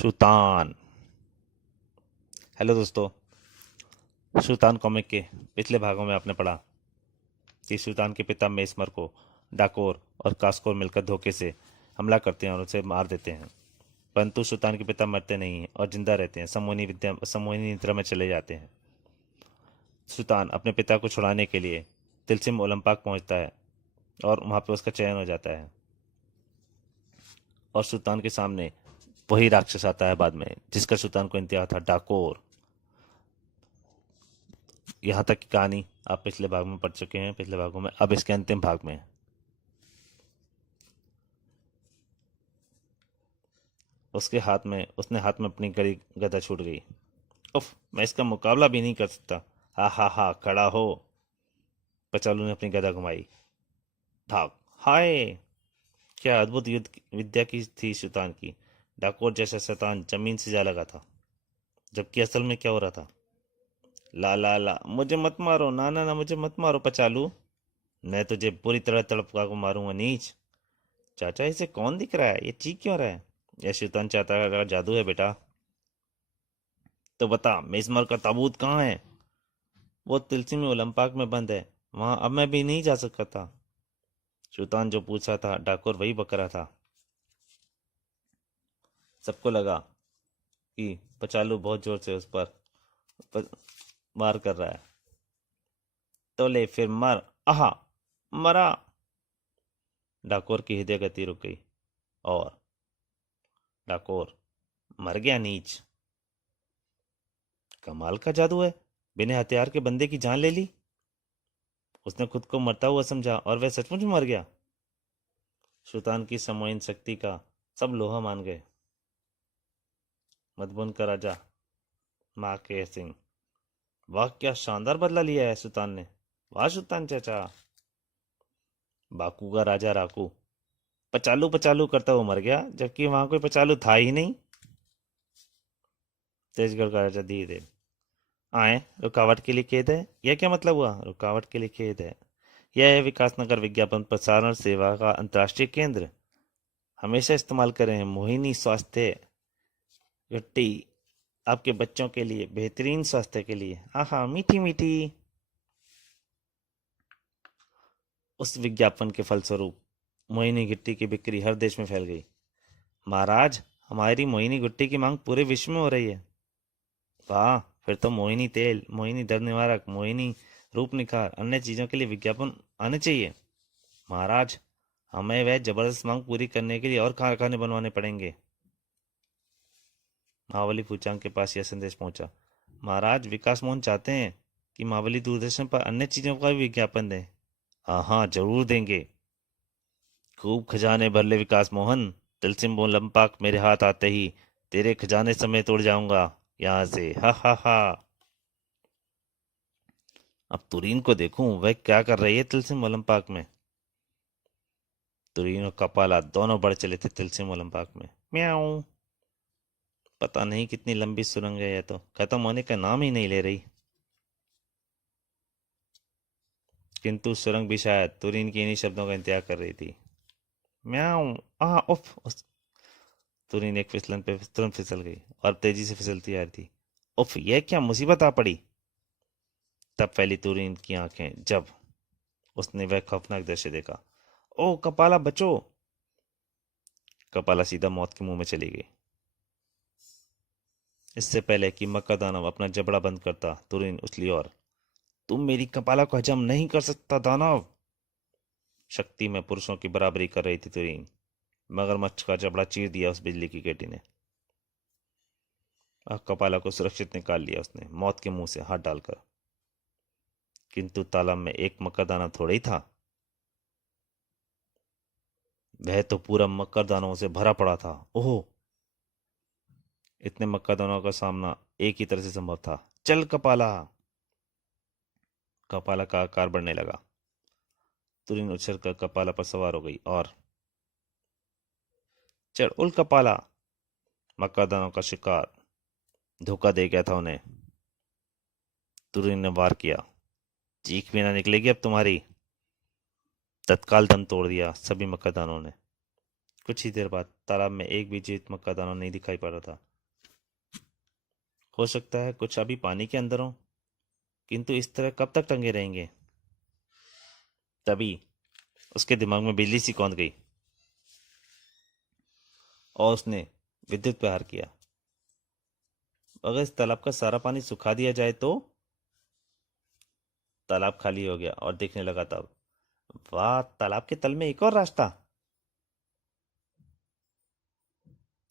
सुल्तान। Hello दोस्तों। सुल्तान comic के पिछले भागों में आपने पढ़ा कि सुल्तान के पिता मेसमर को डाकोर और कास्कोर मिलकर धोखे से हमला करते हैं और उसे मार देते हैं। परंतु सुल्तान के पिता मरते नहीं हैं और जिंदा रहते हैं। सम्मोहिनी निद्रा में चले जाते हैं। सुल्तान अपने पिता को छुड़ाने के लिए तिलसिम ओलंपाक पहुंचता है और वहां पर उसका चयन हो जाता है। और सुल्तान के सामने वही राक्षस आता है बाद में, जिसका सुल्तान को इंतजार था, डाकोर। यहाँ तक की कहानी आप पिछले भाग में पढ़ चुके हैं, पिछले भागों में। अब इसके अंतिम भाग में उसने हाथ में अपनी गड़ी गदा छूट गई। उफ, मैं इसका मुकाबला भी नहीं कर सकता। हा हा हा, खड़ा हो। पचालू ने अपनी गदा घुमाई। भाग। हाय, क्या अद्भुत युद्ध विद्या की थी सुल्तान की। डाकोर जैसा शैतान जमीन से जा लगा था, जबकि असल में क्या हो रहा था। ला ला ला, मुझे मत मारो। ना ना ना, मुझे मत मारो पचालू। मैं तुझे पूरी तरह तड़पका को मारूंगा नीच। चाचा, इसे कौन दिख रहा है? ये चीख क्यों रहा है? यह शैतान चाहता का जादू है बेटा। तो बता, मेजमर का ताबूत कहाँ है? वो तिलस्मी ओलंपाक में बंद है। वहां अब मैं भी नहीं जा सकता। शैतान जो पूछा था, डाकोर वही बक रहा था। सबको लगा कि पचालू बहुत जोर से उस पर वार कर रहा है। तो ले फिर मर। आहा, मरा। डाकोर की हृदय गति रुक गई और डाकोर मर गया नीच। कमाल का जादू है। बिना हथियार के बंदे की जान ले ली। उसने खुद को मरता हुआ समझा और वह सचमुच मर गया। सुल्तान की सम्मोहन शक्ति का सब लोहा मान गए। मधुबन का राजा माके सिंह। वाह, क्या शानदार बदला लिया है सुल्तान ने। वाह सुल्तान चाचा। बाकू का राजा राकू पचालू पचालू करता हुआ मर गया, जबकि वहां कोई पचालू था ही नहीं। तेजगढ़ का राजा धीरे आए। रुकावट के लिए खेद है। यह क्या मतलब हुआ? रुकावट के लिए खेद है। यह है विकासनगर विज्ञापन प्रसारण सेवा का अंतर्राष्ट्रीय केंद्र। हमेशा इस्तेमाल करें मोहिनी स्वास्थ्य घट्टी, आपके बच्चों के लिए, बेहतरीन स्वास्थ्य के लिए। आहा, मीठी मीठी। उस विज्ञापन के फलस्वरूप मोहिनी घट्टी की बिक्री हर देश में फैल गई। महाराज, हमारी मोहिनी घट्टी की मांग पूरे विश्व में हो रही है। वाह, फिर तो मोहिनी तेल, मोहिनी दर्द निवारक, मोहिनी रूप निखार, अन्य चीजों के लिए विज्ञापन आने चाहिए। महाराज, हमें वह जबरदस्त मांग पूरी करने के लिए और कारखाने बनवाने पड़ेंगे। महावली फूचांग के पास यह संदेश पहुंचा। महाराज, विकास मोहन चाहते हैं कि महावली दूरदर्शन पर अन्य चीजों का भी विज्ञापन दें। हाँ हाँ, जरूर देंगे। खूब खजाने भर ले विकास मोहन। तिलसिम लंपाक मेरे हाथ आते ही तेरे खजाने समेत उड़ जाऊंगा यहां से। हा हा हा। अब तुरीन को देखूं, वह क्या कर रही है तिलसिम ओलंपाक में। तुरीन और कपाला दोनों बढ़ चले थे तिलसिम ओलंपाक में। म्याऊं। पता नहीं कितनी लंबी सुरंग है, यह तो खत्म होने का नाम ही नहीं ले रही। किंतु सुरंग भी शायद तुरीन के इन्हीं शब्दों का इंतजार कर रही थी। म्याऊं। उफ। तुरीन एक फिसलन पे तुरंत फिसल गई और तेजी से फिसलती आ रही थी। उफ, यह क्या मुसीबत आ पड़ी। तब फैली तुरीन की आंखें जब उसने वह खौफनाक दृश्य देखा। ओ कपाला, बचो। कपाला सीधा मौत के मुंह में चली गई। इससे पहले कि मक्का दानव अपना जबड़ा बंद करता, तुरीन उछली और, तुम मेरी कपाला को हजम नहीं कर सकता दानव। शक्ति में पुरुषों की बराबरी कर रही थी तुरीन। मगरमच्छ का जबड़ा चीर दिया उस बिजली की केटी ने। कपाला को सुरक्षित निकाल लिया उसने मौत के मुंह से हाथ डालकर। किंतु तालाब में एक मक्कादाना थोड़ा ही था। वह तो पूरा मक्कादानों से भरा पड़ा था। ओह, इतने मक्कादानों का सामना एक ही तरह से संभव था। चल कपाला। कपाला का आकार बढ़ने लगा। तुरीन उछल कर कपाला पर सवार हो गई और, चढ़ उल कपाला। मक्कादानों का शिकार धोखा दे गया था उन्हें। तुरीन ने वार किया। चीख भी ना निकलेगी अब तुम्हारी। तत्काल दम तोड़ दिया सभी मक्कादानों ने। कुछ ही देर बाद तालाब में एक भी जीवित मक्कादाना नहीं दिखाई पड़ रहा था। हो सकता है कुछ अभी पानी के अंदर हो, किंतु इस तरह कब तक टंगे रहेंगे? तभी उसके दिमाग में बिजली सी कौंध गई और उसने विद्युत प्रहार किया। अगर इस तालाब का सारा पानी सुखा दिया जाए तो? तालाब खाली हो गया और देखने लगा तब, वाह, तालाब के तल में एक और रास्ता।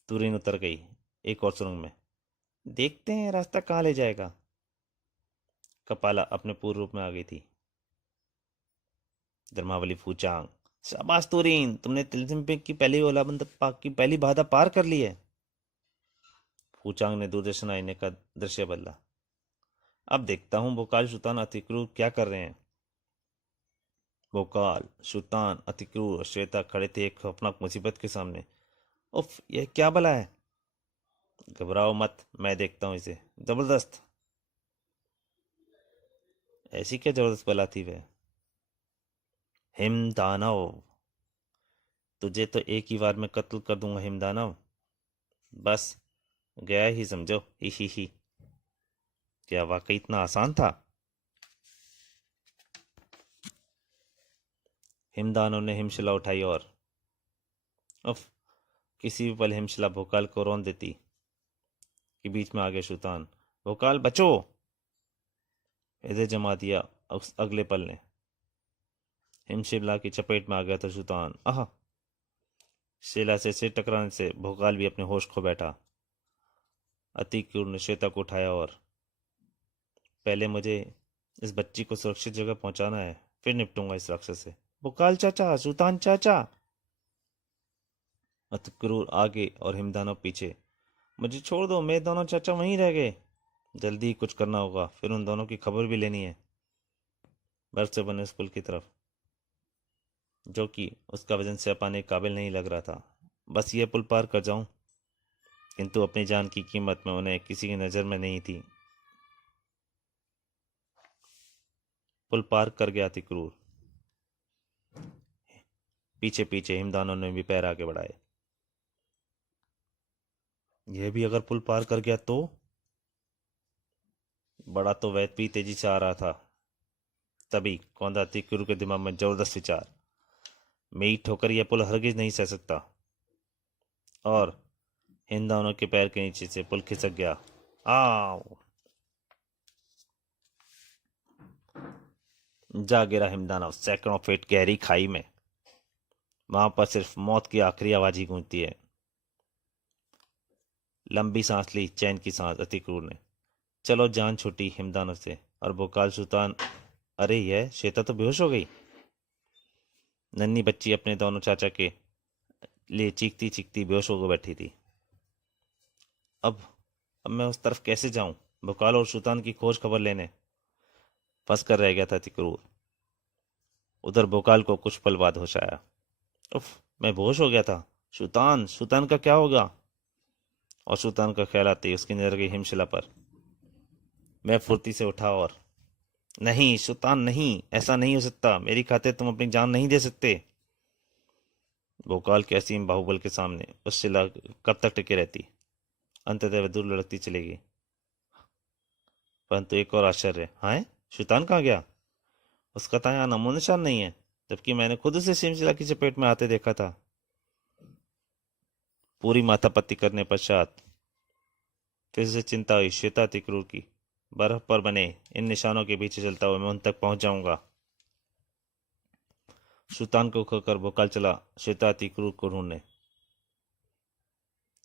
तुरीन उतर गई एक और सुरंग में। देखते हैं रास्ता कहाँ ले जाएगा। कपाला अपने पूर्व रूप में आ गई थी। धर्मावली फूचांग, शाबाश तुरीन, तुमने तिलस्म पे की पहली ओलाबंद पाक की पहली बाधा पार कर ली है। फूचांग ने दूरदर्शन आईने का दृश्य बदला। अब देखता हूँ बोकाल सुल्तान अतिक्रूर क्या कर रहे हैं। बोकाल सुल्तान अतिक्रूर और श्वेता खड़े थे एक खौफनाक मुसीबत के सामने। उफ, यह क्या बला है? घबराओ मत, मैं देखता हूँ इसे। जबरदस्त। ऐसी क्या जबरदस्त बला थी वह? हिमदानव, तुझे तो एक ही बार में कत्ल कर दूंगा हिमदानव। बस गया ही समझो, ही। क्या वाकई इतना आसान था? हिमदानव ने हिमशिला उठाई और उफ, किसी भी पल हिमशिला भोकाल को रौंद देती कि बीच में आ गया शैतान। भोकाल बचो! इधर जमा दिया उस अगले पल ने। हिमशिला की चपेट में आ गया था शैतान। आह! शिला से सिर टकराने से भोकाल भी अपने होश खो बैठा। अतिक्रूर ने श्वेता को उठाया और पहले मुझे इस बच्ची को सुरक्षित जगह पहुंचाना है, फिर निपटूंगा इस राक्षस से। भोकाल चाचा, सुल्तान चाचा! अतिक्रूर आगे और हिमदानव पीछे। मुझे छोड़ दो, मेरे दोनों चाचा वहीं रह गए। जल्दी ही कुछ करना होगा, फिर उन दोनों की खबर भी लेनी है। बर्फ से बने उस पुल की तरफ, जो कि उसका वजन सह पाने के काबिल नहीं लग रहा था। बस ये पुल पार कर जाऊं, किंतु अपनी जान की कीमत में उन्हें किसी की नज़र में नहीं थी। पुल पार कर गया अतिक्रूर। पीछे पीछे हिमदानों ने भी पैर आगे बढ़ाए। यह भी अगर पुल पार कर गया तो? बड़ा तो वह भी तेजी से आ रहा था। तभी कौंधा अतिक्रूर के दिमाग में जबरदस्त विचार, मेरी ठोकर यह पुल हरगिज नहीं सह सकता। और हिंदानों के पैर के नीचे से पुल खिसक गया। आओ! जा गिरा हिमदानव सैकड़ों फीट गहरी खाई में। वहां पर सिर्फ मौत की आखिरी आवाज ही गूंजती है। लंबी सांस ली, चैन की सांस अतिक्रूर ने। चलो, जान छूटी हिमदानव से। और भोकाल सुल्तान, अरे यह श्वेता तो बेहोश हो गई। नन्ही बच्ची अपने दोनों चाचा के लिए चीखती चीखती बेहोश होकर बैठी थी। अब अब मैं उस तरफ कैसे जाऊं? भोकाल और सुल्तान की खोज खबर लेने फंस कर रह गया था अतिक्रूर। उधर भोकाल को कुछ पल बाद होश आया। उफ, मैं बेहोश हो गया था। सुल्तान, सुल्तान का क्या होगा? और सुल्तान का ख्याल आते ही उसकी नजर गई हिमशिला पर। मैं फुर्ती से उठा और, नहीं सुल्तान नहीं, ऐसा नहीं हो सकता, मेरी खातिर तुम अपनी जान नहीं दे सकते। भोकाल के असीम बाहुबल के सामने उस शिला कब तक टिके रहती? अंततः वह दूर लुढ़कती चली गई। परंतु एक और आश्चर्य, हाँ, सुल्तान कहाँ गया? उसका तो यहाँ नामो निशान नहीं है, जबकि मैंने खुद उसे हिमशिला की चपेट में आते देखा था। पूरी माथापत्ती करने पश्चात फिर से चिंता हुई श्वेता तिकरूर की। बर्फ पर बने इन निशानों के पीछे चलता हुआ मैं उन तक पहुंच जाऊंगा। सुल्तान को खोकर भोकाल चला श्वेता तिकरूर को ढूंढने,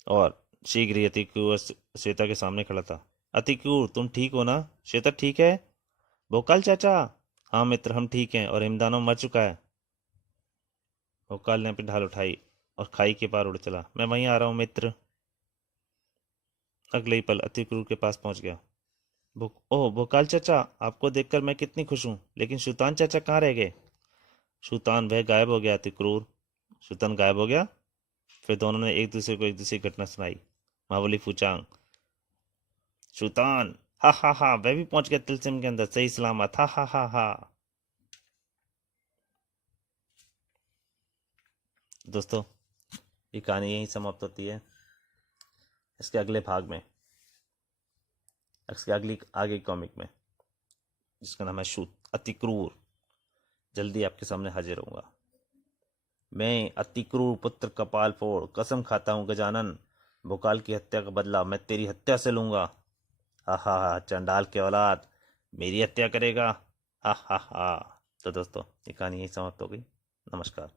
और शीघ्र ही अतिक्रूर श्वेता के सामने खड़ा था। अतिक्रूर, तुम ठीक हो ना? श्वेता ठीक है? भोकाल चाचा, हाँ मित्र, हम ठीक हैं, और हिमदानव मर चुका है। भोकाल ने अपनी ढाल उठाई और खाई के पार उड़ चला। मैं वहीं आ रहा हूँ मित्र। अगले ही पल अतिक्रूर के पास पहुंच गया। ओह भोकाल चाचा, आपको देखकर मैं कितनी खुश हूँ, लेकिन सुल्तान चाचा कहाँ रह गए? सुल्तान, वह गायब हो गया अतिक्रूर। सुल्तान गायब हो गया? फिर दोनों ने एक दूसरे को एक दूसरी घटना सुनाई। महाबली फूचांग, सुल्तान, हा हा हा, वह भी पहुंच गया तिलसिम के अंदर सही सलामत, हा हा हा हा। दोस्तों, ये कहानी यहीं समाप्त होती है। इसके अगले भाग में इसके अगली आगे कॉमिक में, जिसका नाम है शूत, अति क्रूर, जल्दी आपके सामने हाजिर होऊंगा। मैं अति क्रूर पुत्र कपाल फोड़, कसम खाता हूँ गजानन, भोकाल की हत्या का बदला मैं तेरी हत्या से लूंगा। हा हा हा, चंडाल के औलाद, मेरी हत्या करेगा। हा हा हा। तो दोस्तों, ये कहानी यही समाप्त हो गई। नमस्कार।